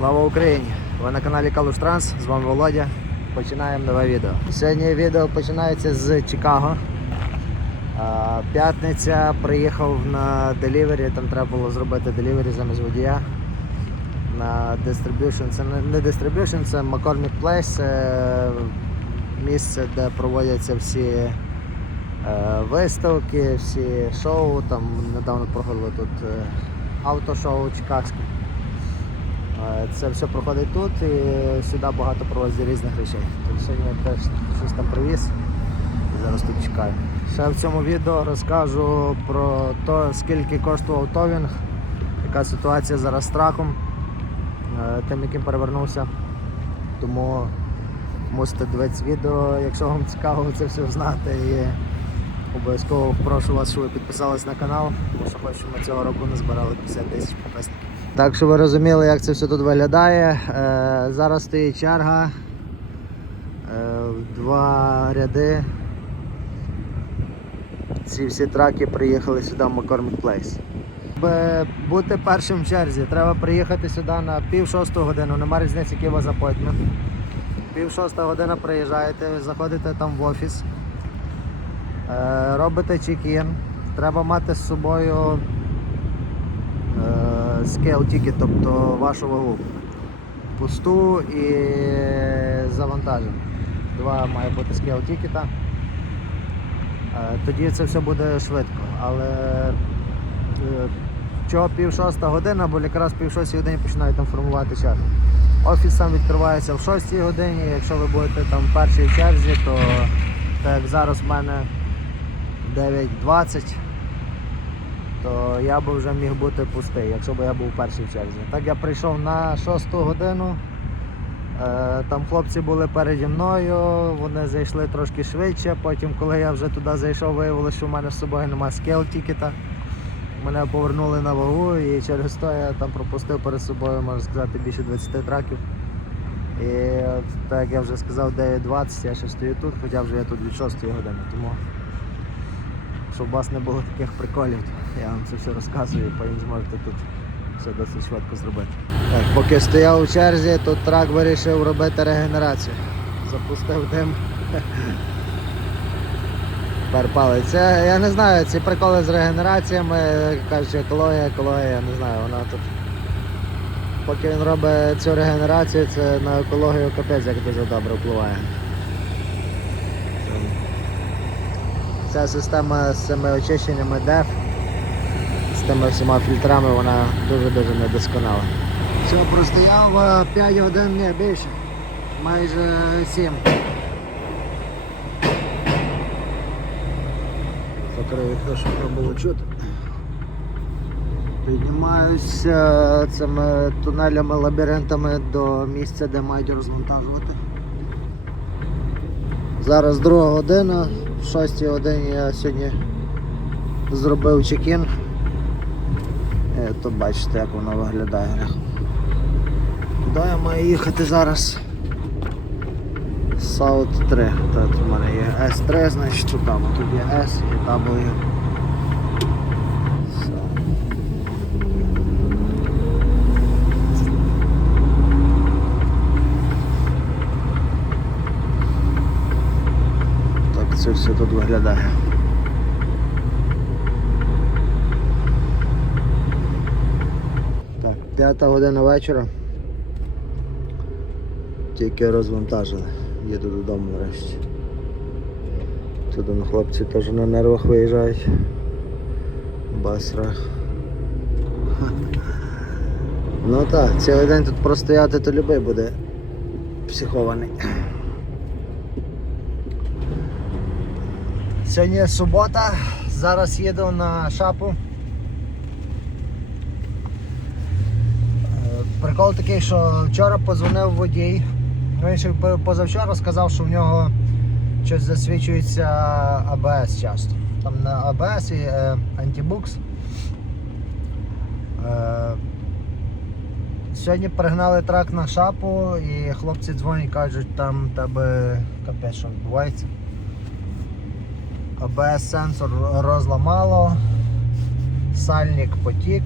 Слава Україні! Ви на каналі Калуш Транс, з вами Володя. Починаємо нове відео. Сьогодні відео починається з Чикаго. П'ятниця приїхав на делівері, там треба було зробити делівері замість водія. На Distribution. Це не- Distribution, це McCormick Place, це місце, де проводяться всі е, виставки, всі шоу. Там недавно проходило тут е, автошоу Чикагське. Е, Це все проходить тут і сюди багато провозять різних речей. Тобто сьогодні я теж щось там привіз і зараз тут чекаю. Ще в цьому відео розкажу про те, скільки коштував товінг, яка ситуація зараз з траком, е, тим, яким перевернувся. Тому мусите дивитися відео, якщо вам цікаво це все знати. І обов'язково прошу вас, щоб ви підписались на канал, тому що хочу, ми цього року не збирали 50 тисяч підписників. Так, щоб ви розуміли, як це все тут виглядає. Е, зараз стоїть черга. Е, в два ряди. Ці всі траки приїхали сюди в McCormick Place. Щоб бути першим в черзі, треба приїхати сюди на пів шосту годину, нема різниці, який вас апойтмент. Пів шоста година приїжджаєте, заходите там в офіс, е, робите чек-ін. Треба мати з собою е, scale ticket, тобто вашу вагу. Пусту і завантажену. Два має бути scale ticket. Е, Тоді це все буде швидко. Але е, чого пів шоста година, бо якраз пів шостій годині починають там формувати чергу. Офіс сам відкривається в 6 годині. Якщо ви будете там в черзі, то так як зараз в мене 9.20 то я би вже міг бути пустий, якщо б я був в черзі. Так я прийшов на 6 годину. е, Там хлопці були переді мною, вони зайшли трошки швидше. Потім, коли я вже туди зайшов, виявилося, що в мене з собою немає скел тікета. Мене повернули на вагу і через то я там пропустив перед собою, можна сказати, більше 20 траків. І так як я вже сказав, 9.20, я ще стою тут, хоча вже я тут від 6 години. Тому щоб у вас не було таких приколів, я вам це все розказую, потім зможете тут все досить швидко зробити. Так, поки стояв у черзі, тут трак вирішив робити регенерацію. Запустив дим. Тепер палить. Це, я не знаю, ці приколи з регенераціями, кажуть, екологія, екологія, я не знаю, вона тут. Поки він робить цю регенерацію, це на екологію капець як дуже добре впливає. Ця система з цими очищеннями DEF, з тими всіма фільтрами, вона дуже-дуже недосконала. Все, простояв 5 годин, не більше, майже 7. Закрию вікно, щоб не було чути. Піднімаюся цими тунелями, лабіринтами до місця, де мають розвантажувати. Зараз друга година, 6 годині я сьогодні зробив чекін. То бачите, як воно виглядає. Куди я маю їхати зараз? South 3. Тут у мене є S3, значить тут тут є S і W. Все. Так це все тут виглядає. Так, п'ята година вечора. Тільки розвантажили. Їду додому нарешті. Туди ну, хлопці теж на нервах виїжджають. Басра. Ну так, цілий день тут простояти, то любий буде психований. Сьогодні субота, зараз їду на шапу. Е, Прикол такий, що вчора подзвонив водій. Ну, Він ще позавчора сказав, що в нього щось засвічується АБС часто. Там на АБС і е, антибукс. Е, сьогодні пригнали трак на шапу і хлопці дзвонять, кажуть, там тебе капець, що відбувається. АБС сенсор розламало, сальник потік.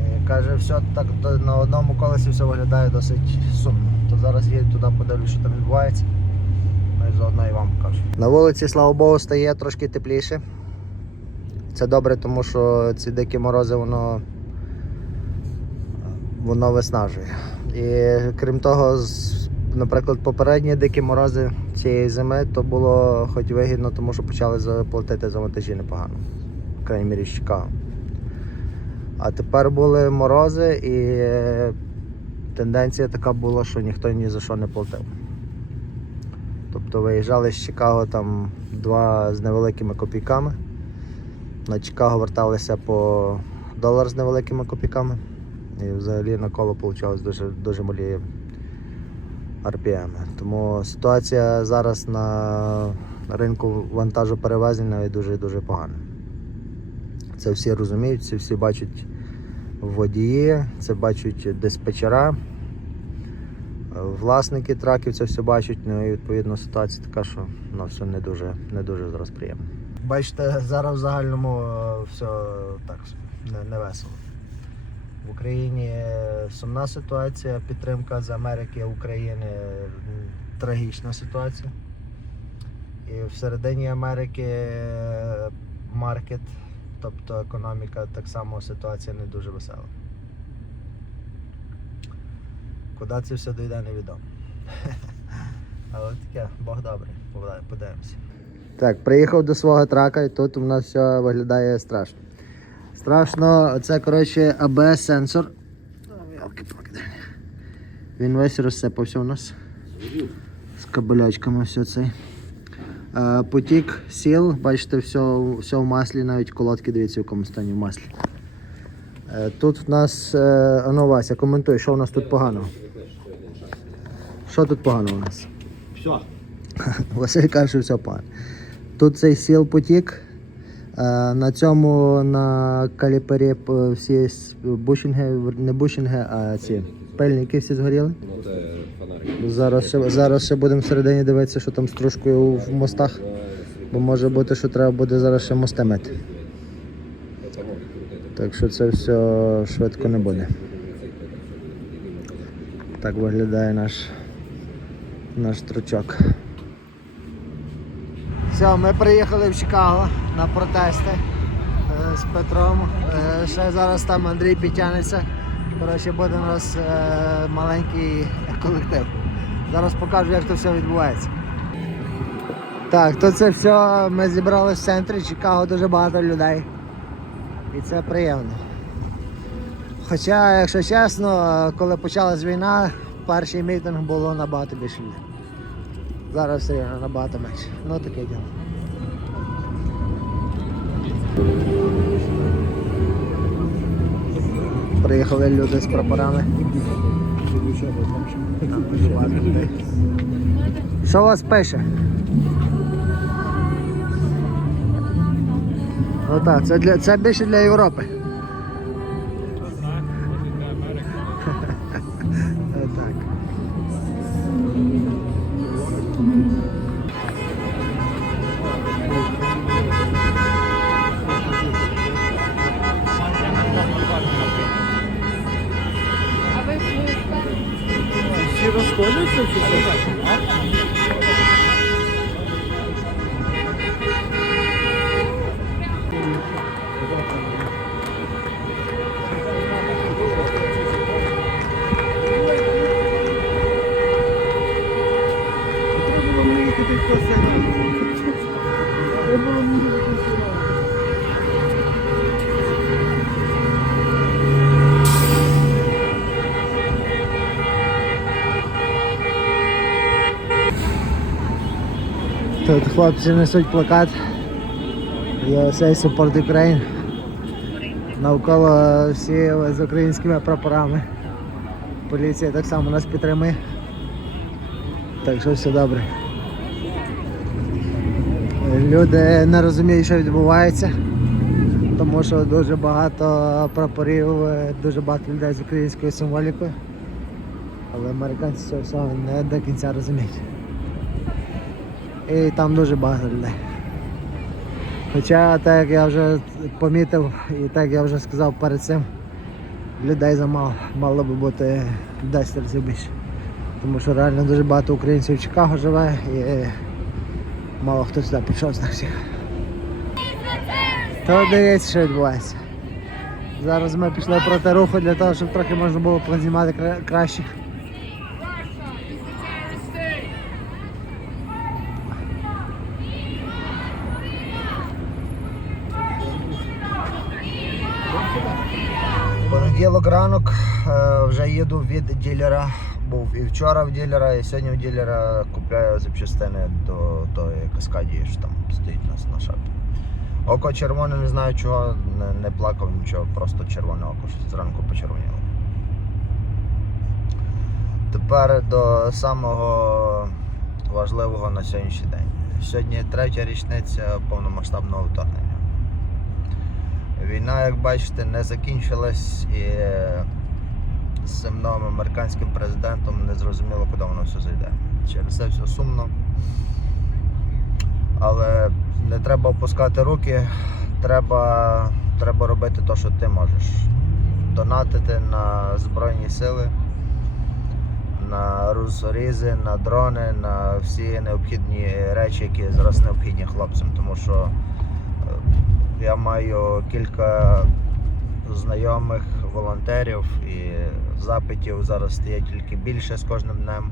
Е, Каже, все так на одному колесі все виглядає досить сумно. То зараз їду туди, подивлюсь, що там відбувається. Ну і заодно і вам покажу. На вулиці, слава Богу, стає трошки тепліше. Це добре, тому що ці дикі морози воно, воно виснажує. І крім того, з- наприклад, попередні дикі морози цієї зими то було хоч вигідно, тому що почали заплатити за вантажі непогано. В крайній мірі з Чикаго. А тепер були морози і тенденція така була, що ніхто ні за що не платив. Тобто виїжджали з Чикаго там два з невеликими копійками. На Чикаго верталися по долар з невеликими копійками. І взагалі на коло вийшло дуже, дуже малі RPM. Тому ситуація зараз на ринку вантажоперевезень навіть дуже-дуже погана. Це всі розуміють, це всі бачать водії, це бачать диспетчера, власники траків це все бачать. Ну і відповідно ситуація така, що ну, все не дуже, не дуже зараз приємно. Бачите, зараз в загальному е, все так не, не весело. В Україні е, сумна ситуація, підтримка з Америки України трагічна ситуація. І всередині Америки е, маркет, тобто економіка, так само ситуація не дуже весела. Куди це все дійде, невідомо. Але таке, Бог добрий, подивимося. Так, приїхав до свого трака і тут у нас все виглядає страшно. Страшно, це коротше АБС-сенсор. Він весь розсипався у нас. З кабелячками все це. Е, Потік сіл, бачите, все, все в маслі, навіть колодки, дивіться, в якому стані в маслі. Е, Тут в нас, е, ну Вася, коментуй, що у нас тут поганого. Що тут поганого у нас? Все. Василь каже, що все погано. Тут цей сіл потік. Е, На цьому на каліпері всі с- бушинги, не бушинги, а ці пильники всі згоріли. Ну. Зараз ще, зараз ще будемо всередині дивитися, що там з трошкою в мостах. Бо може бути, що треба буде зараз ще мости мити. Так що це все швидко не буде. Так виглядає наш, наш тручок. Все, ми приїхали в Чикаго на протести е, з Петром. Е, ще зараз там Андрій підтягнеться. Коротше, буде у нас е, маленький колектив. Зараз покажу, як це все відбувається. Так, то це все ми зібралися в центрі Чикаго дуже багато людей. І це приємно. Хоча, якщо чесно, коли почалась війна, перший мітинг було набагато більше людей. Зараз все рівно набагато менше. Ну таке діло. Приїхали люди з прапорами. Що вас пише? Ну так, це, для, це більше для Європи. Тут хлопці несуть плакат USA Support Ukraine. Навколо всі з українськими прапорами. Поліція так само нас підтримує. Так що все добре. Люди не розуміють, що відбувається, тому що дуже багато прапорів, е, дуже багато людей з українською символікою. Але американці цього всього не до кінця розуміють. І там дуже багато людей. Хоча, так як я вже помітив і так я вже сказав перед цим, людей замало, мало би бути в 10 разів більше. Тому що реально дуже багато українців в Чикаго живе і мало хто сюди пішов з всіх. То дивіться, що відбувається. Зараз ми пішли проти руху для того, щоб трохи можна було познімати кра- краще. Понеділок ранок е, вже їду від ділера. Був і вчора в ділера, і сьогодні в ділера купляю запчастини до тої каскадії, що там стоїть нас на шапі. Око червоне, не знаю чого, не, не плакав нічого, просто червоне око, що зранку почервоніло. Тепер до самого важливого на сьогоднішній день. Сьогодні третя річниця повномасштабного вторгнення. Війна, як бачите, не закінчилась і з новим американським президентом не зрозуміло, куди воно все зайде. Через це все сумно. Але не треба опускати руки, треба, треба робити те, що ти можеш. Донатити на Збройні сили, на русорізи, на дрони, на всі необхідні речі, які зараз необхідні хлопцям. Тому що е, я маю кілька знайомих волонтерів і запитів зараз стає тільки більше з кожним днем.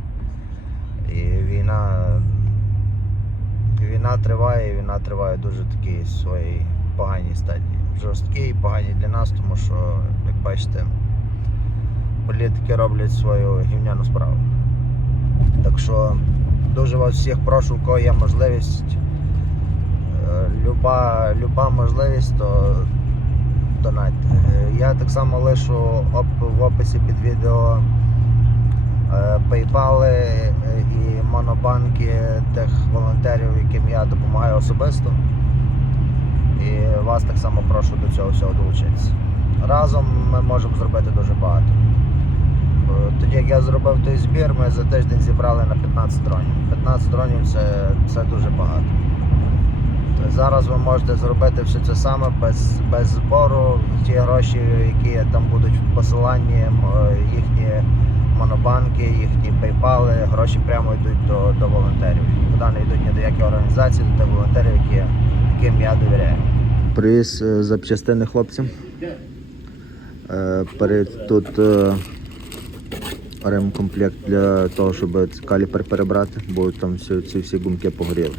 І війна, війна триває, і війна триває дуже такій своїй поганій стадії. Жорсткій поганій для нас, тому що, як бачите, політики роблять свою гівняну справу. Так що дуже вас всіх прошу, у кого є можливість Е, люба, люба можливість, то так само лишу в описі під відео е, PayPal е, і монобанки тих волонтерів, яким я допомагаю особисто. І вас так само прошу до цього всього долучитися. Разом ми можемо зробити дуже багато. Тоді як я зробив той збір, ми за тиждень зібрали на 15 дронів. 15 дронів це, це дуже багато. Зараз ви можете зробити все це саме без, без збору. Ті гроші, які там будуть в посиланні, їхні монобанки, їхні пейпали, гроші прямо йдуть до, до волонтерів. Нікуди не йдуть ні до якої організації, до тих волонтерів, які, яким я довіряю. Привіз е, запчастини хлопцям. Перед тут е, ремкомплект для того, щоб каліпер перебрати, бо там всі, ці всі гумки погоріли.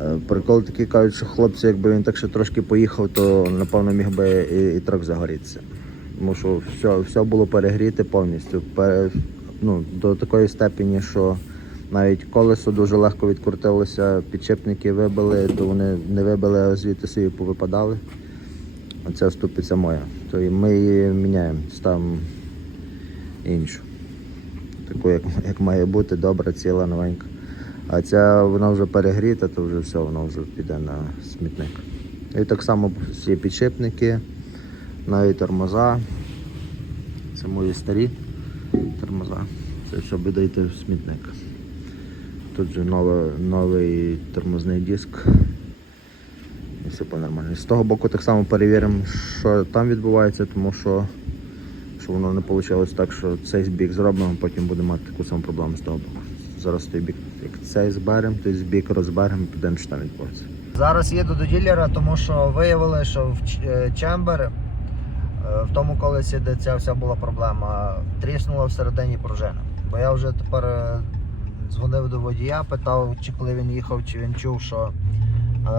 Е, Прикол такий кажуть, що хлопці, якби він так ще трошки поїхав, то напевно міг би і, і трак загорітися. Тому що все, все було перегріте повністю. Пере, ну, до такої степені, що навіть колесо дуже легко відкрутилося, підшипники вибили, то вони не вибили, а звідти собі повипадали. Оця ступиця моя. То і ми її міняємо, ставимо іншу. Таку, як, як має бути, добра, ціла, новенька. А ця вона вже перегріта, то вже все, вона вже піде на смітник. І так само всі підшипники, навіть тормоза. Це мої старі тормоза. Це все буде йти в смітник. Тут же нове, новий тормозний диск. І все по-нормально. З того боку так само перевіримо, що там відбувається, тому що щоб воно не вийшло так, що цей бік зробимо, потім будемо мати таку саму проблему з того боку. Зараз той бік, як цей зберемо, той бік розберемо і підемо, що там відбувається. Зараз їду до ділера, тому що виявили, що в е, Чембер, е, в тому колесі, де ця вся була проблема, тріснула всередині пружина. Бо я вже тепер е, дзвонив до водія, питав, чи коли він їхав, чи він чув, що е,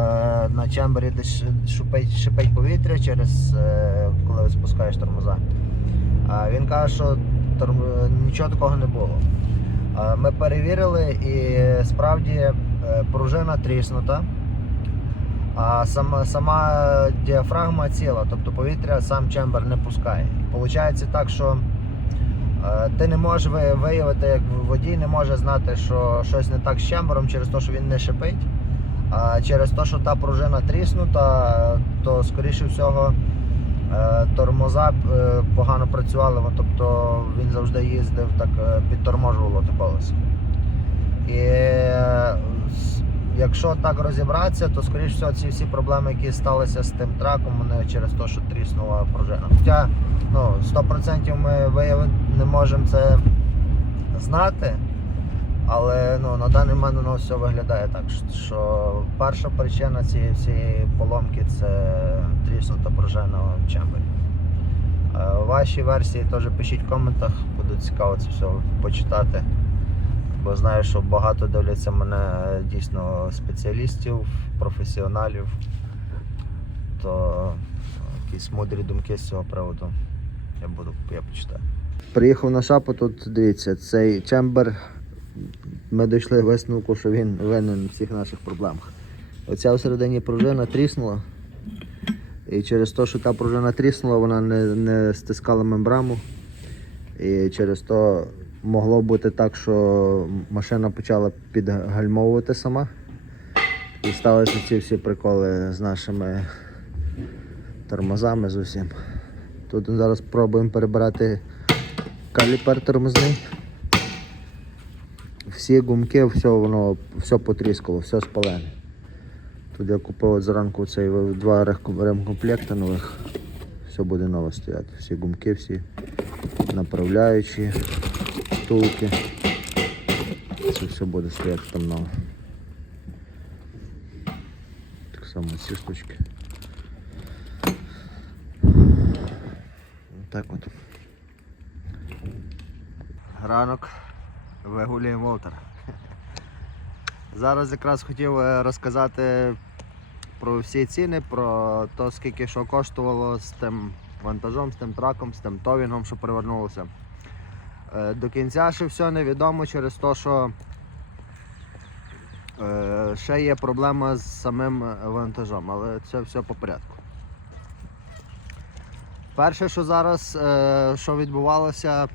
на чембері десь шипить, шипить повітря через е, коли спускаєш тормоза. А він каже, що торм- нічого такого не було. А Ми перевірили і справді е, пружина тріснута, а сама, сама діафрагма ціла, тобто повітря сам чембер не пускає. Получається так, що е, ти не можеш виявити, як водій не може знати, що щось не так з чембером через те, що він не шипить. А через те, що та пружина тріснута, то скоріше всього е, тормоза е, погано працювали, тобто він завжди їздив так, е, підторможувало те колесо. І е, якщо так розібратися, то скоріш всього ці всі проблеми, які сталися з тим траком, вони через те, що тріснула пружина. Хоча ну, 100% ми виявити не можемо це знати. Але ну, на даний момент воно все виглядає так, що перша причина цієї всієї поломки це тріснута пружина в чембері. Е, Ваші версії теж пишіть в коментах, буде цікаво це все почитати. Бо знаю, що багато дивляться мене дійсно спеціалістів, професіоналів, то якісь мудрі думки з цього приводу я буду я почитаю. Приїхав на шапу, тут дивіться, цей чембер. Ми дійшли висновку, що він винен в всіх наших проблемах. Оця всередині пружина тріснула. І через те, що та пружина тріснула, вона не, не стискала мембраму. І через то могло бути так, що машина почала підгальмовувати сама. І сталися ці всі приколи з нашими тормозами з усім. Тут зараз спробуємо перебирати каліпер тормозний. Всі гумки, все воно все потріскало, все спалене. Тут я купив зранку цей два ремкомплекти нових. Все буде нове стояти. Всі гумки, всі направляючі, втулки. Це все буде стояти там нове. Так само ці штучки. Так от. Ранок вигулюємо Волтер. Зараз якраз хотів е, розказати про всі ціни, про те, скільки що коштувало з тим вантажом, з тим траком, з тим товінгом, що привернулося. Е, До кінця ще все невідомо через те, що е, ще є проблема з самим вантажом, але це все по порядку. Перше, що зараз що відбувалося,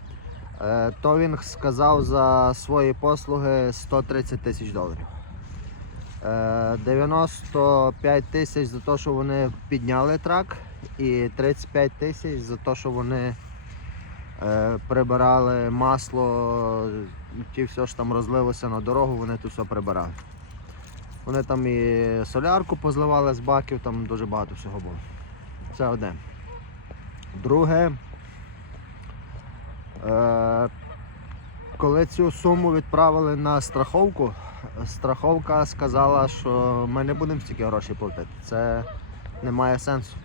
Товінг сказав за свої послуги 130 тисяч доларів. Е, 95 тисяч за те, що вони підняли трак, і 35 тисяч за те, що вони е, прибирали масло, ті все що там розлилося на дорогу, вони тут все прибирали. Вони там і солярку позливали з баків, там дуже багато всього було. Це одне. Друге, коли цю суму відправили на страховку, страховка сказала, що ми не будемо стільки грошей платити. Це не має сенсу.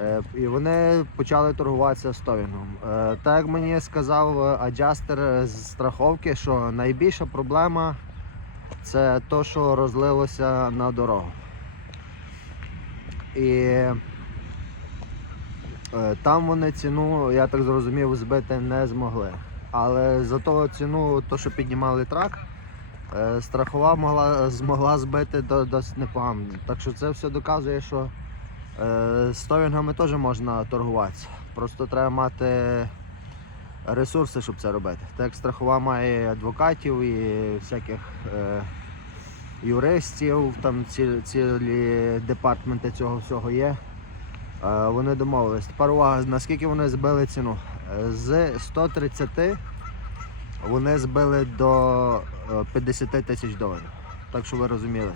Е, І вони почали торгуватися з товінгом. Е, Так як мені сказав аджастер з страховки, що найбільша проблема це те, що розлилося на дорогу. І е, там вони ціну, я так зрозумів, збити не змогли. Але за того ціну, то, що піднімали трак, е, страхова могла, змогла збити до- досить непогано. Так що це все доказує, що е, з товінгами теж можна торгуватися. Просто треба мати ресурси, щоб це робити. Так страхова має адвокатів і всяких е, юристів, там ці- цілі департаменти цього всього є. Е, Вони домовились. Тепер увага, наскільки вони збили ціну? Е, З 130 вони збили до е, 50 тисяч доларів. Так що ви розуміли,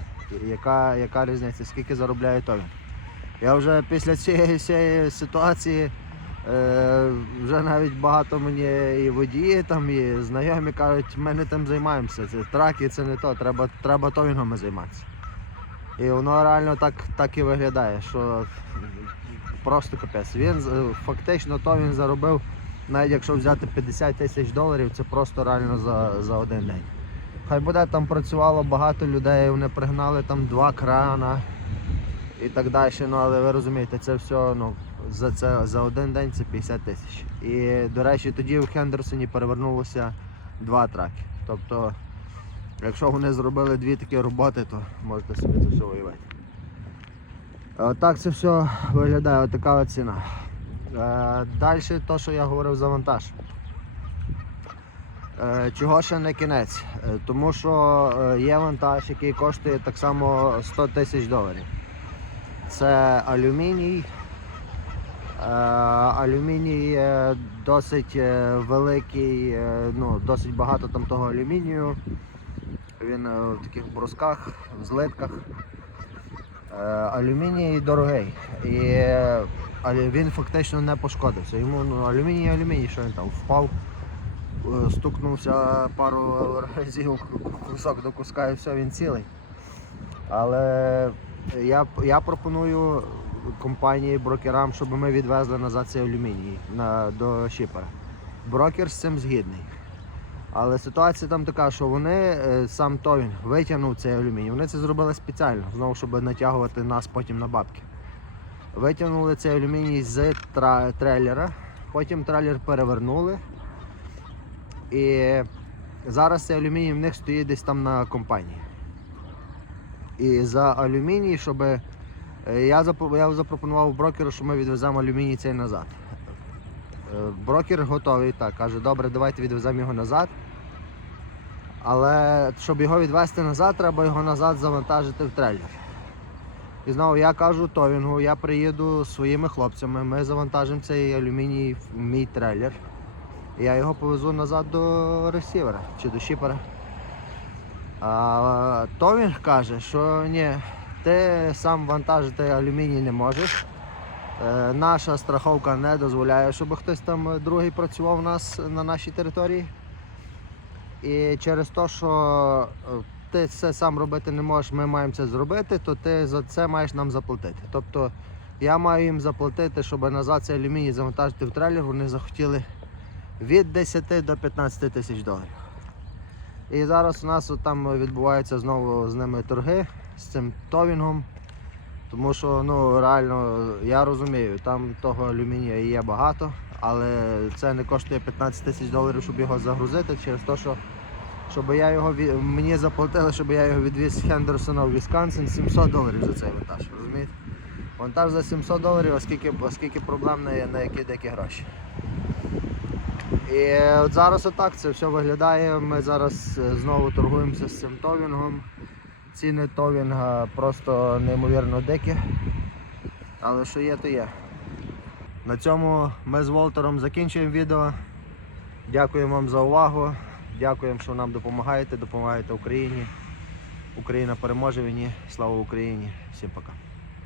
яка, яка різниця, скільки заробляє Товін. Я вже після цієї всієї ситуації е, вже навіть багато мені і водії, там, і знайомі кажуть, ми не тим займаємося. Це траки, це не то, треба, треба товінгами займатися. І воно реально так, так і виглядає, що просто капець. Він фактично то він заробив, навіть якщо взяти 50 тисяч доларів, це просто реально за, за один день. Хай буде там працювало багато людей, вони пригнали там два крана і так далі. Ну але ви розумієте, це все ну, за це за один день це 50 тисяч. І до речі, тоді в Хендерсоні перевернулося два траки. Тобто, якщо вони зробили дві такі роботи, то можете собі це все уявити. Так це все виглядає, отака ціна. Далі те, що я говорив за вантаж. Е, Чого ще не кінець? Е, Тому що е, є вантаж, який коштує так само 100 тисяч доларів. Це алюміній. Е, Алюміній е, досить е, великий, е, ну, досить багато там того алюмінію. Він е, в таких брусках, в злитках. Е, Алюміній дорогий. І е, але він фактично не пошкодився. Йому ну, алюміній, алюміній, що він там впав, е, стукнувся пару разів, кусок до куска і все, він цілий. Але я, я пропоную компанії брокерам, щоб ми відвезли назад цей алюміній на, до шіпера. Брокер з цим згідний. Але ситуація там така, що вони, е, сам Товін витягнув цей алюміній. Вони це зробили спеціально, знову, щоб натягувати нас потім на бабки. Витягнули цей алюміній з трейлера, потім трейлер перевернули. І зараз цей алюміній в них стоїть десь там на компанії. І за алюміній, щоб е, я, запропонував брокеру, що ми відвеземо алюміній цей назад. Е, Брокер готовий, так, каже, добре, давайте відвеземо його назад. Але щоб його відвезти назад, треба його назад завантажити в трейлер. І знову я кажу Товінгу, я приїду зі своїми хлопцями, ми завантажимо цей алюміній в мій трейлер. Я його повезу назад до ресівера чи до шіпера. А Товінг каже, що ні, ти сам вантажити алюміній не можеш. Е, Наша страховка не дозволяє, щоб хтось там другий працював у нас на нашій території. І через те, що е, ти це сам робити не можеш, ми маємо це зробити, то ти за це маєш нам заплатити. Тобто я маю їм заплатити, щоб назад цей алюміній завантажити в трейлер, вони захотіли від 10 до 15 тисяч доларів. І зараз у нас от там відбуваються знову з ними торги з цим товінгом. Тому що ну реально я розумію, там того алюмінія є багато, але це не коштує 15 тисяч доларів, щоб його загрузити через те, що щоб я його мені заплатили, щоб я його відвіз з Хендерсона в Вісконсин 700 доларів за цей вантаж. Розумієте? Вантаж за 700 доларів, оскільки, оскільки проблем на, на які деякі гроші. І от зараз отак це все виглядає. Ми зараз е, знову торгуємося з цим товінгом. Ціни товінга просто неймовірно дикі. Але що є, то є. На цьому ми з Волтером закінчуємо відео. Дякуємо вам за увагу. Дякуємо, що нам допомагаєте, допомагаєте Україні. Україна переможе війні. Слава Україні! Всім пока.